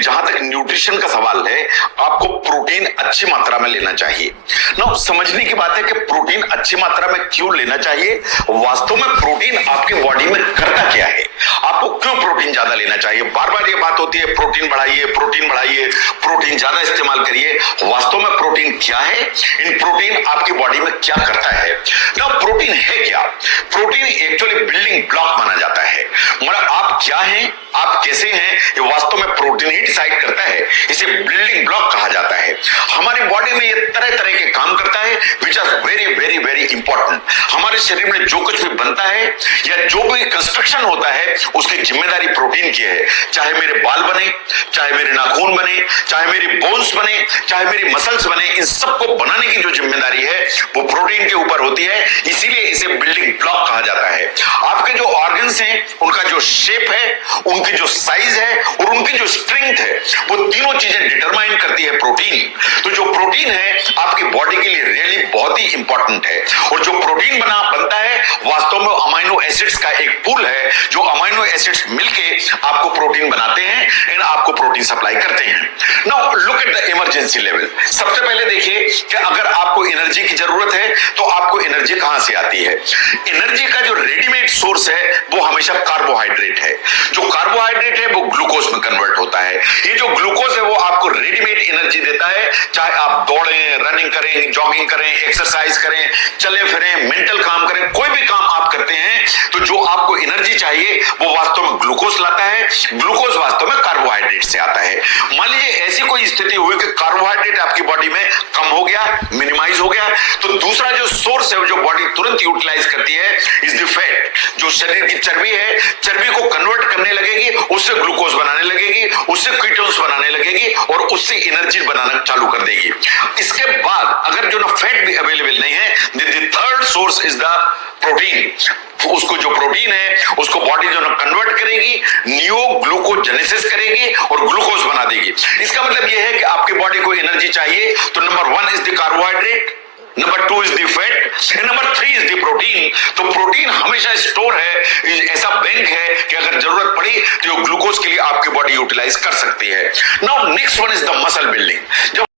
जहां तक न्यूट्रिशन का सवाल है, आपको प्रोटीन अच्छी मात्रा में लेना चाहिए ना। समझने की बात है कि प्रोटीन अच्छी मात्रा में क्यों लेना चाहिए। वास्तव में प्रोटीन आपके बॉडी में करता क्या है, आपको क्यों प्रोटीन ज्यादा लेना चाहिए। बार बार ये बात होती है प्रोटीन बढ़ाइए, प्रोटीन बढ़ाइए, प्रोटीन ज्यादा इस्तेमाल करिए। वास्तव में प्रोटीन क्या है, इन प्रोटीन आपकी बॉडी में क्या करता है ना। प्रोटीन है क्या, प्रोटीन एक्चुअली बिल्डिंग ब्लॉक माना जाता है। मतलब आप क्या हैं, आप कैसे हैं, ये वास्तव में प्रोटीन ही डिसाइड करता है। इसे बिल्डिंग ब्लॉक कहा जाता है। हमारी बॉडी में ये तरह तरह के काम करता है which are very very very important. हमारे शरीर में जो कुछ भी बनता है या जो भी कंस्ट्रक्शन होता है उसकी जिम्मेदारी प्रोटीन की है। चाहे मेरे बाल बने, चाहे मेरे नाखून बने, चाहे मेरी बोन्स बने, चाहे मेरी मसल्स बने, इन सबको बनाने की जो जिम्मेदारी है वो प्रोटीन के ऊपर होती है। इसीलिए इसे बिल्डिंग ब्लॉक कहा जाता है। आपके जो ऑर्गन्स हैं उनका जो शेप है, उनकी जो साइज है और उनकी जो स्ट्रेंथ है, वो तीनों चीजें डिटरमाइन करती है प्रोटीन। तो जो प्रोटीन है आपकी बॉडी के लिए रियली बहुत ही इंपॉर्टेंट है। और जो प्रोटीन बनता है वास्तव में अमाइनो एसिड्स का एक पूल है। जो अमाइनो एसिड्स मिलके आपको प्रोटीन बनाते हैं एंड आपको प्रोटीन सप्लाई करते हैं। Now look at the emergency level. सबसे पहले देखिए कि अगर आपको एनर्जी की जरूरत है तो आपको एनर्जी कहां से आती है। एनर्जी का जो रेडीमेड सोर्स है वो हमेशा कार्बोहाइड्रेट है। जो कार्बोहाइड्रेट है वो ग्लूकोज में कन्वर्ट होता है। ये जो ग्लूकोज है वो आपको रेडीमेड एनर्जी देता है। चाहे आप दौड़ें, रनिंग करें, जॉगिंग करें, एक्सरसाइज करें, चले फिरें, मेंटल काम करें, कोई भी काम आप करते हैं तो जो आपको एनर्जी चाहिए वो वास्तव में ग्लूकोज लाता है। ग्लूकोज वास्तव में कार्बोहाइड्रेट से आता है। मान लीजिए ऐसी कोई स्थिति हुई कि कार्बोहाइड्रेट आपकी बॉडी में कम हो गया, मिनिमाइज हो गया, तो दूसरा जो सोर्स है जो बॉडी तुरंत यूटिलाइज करती है इज द फैट। जो शरीर की चर्बी है, चर्बी को कन्वर्ट करने लगेगी, उससे ग्लूकोज बनाने लगेगी, उससे कीटोन्स बनाने लगेगी और उससे एनर्जी बनाना चालू कर देगी। इसके बाद अगर जो ना फैट भी अवेलेबल नहीं है, the third source is the protein. उसको जो प्रोटीन है उसको बॉडी जो ना कन्वर्ट करेगी, नियो ग्लूकोजेनेसिस करेगी और ग्लूकोज बना देगी। इसका मतलब यह है कि आपकी बॉडी को एनर्जी चाहिए तो number 1 is the carbohydrate, number 2 is the fat and number 3 is the protein. तो प्रोटीन हमेशा स्टोर है, ऐसा बैंक है कि अगर जरूरत पड़ी तो ग्लूकोज के लिए आपकी बॉडी यूटिलाइज कर सकती है। Now next one is the muscle building.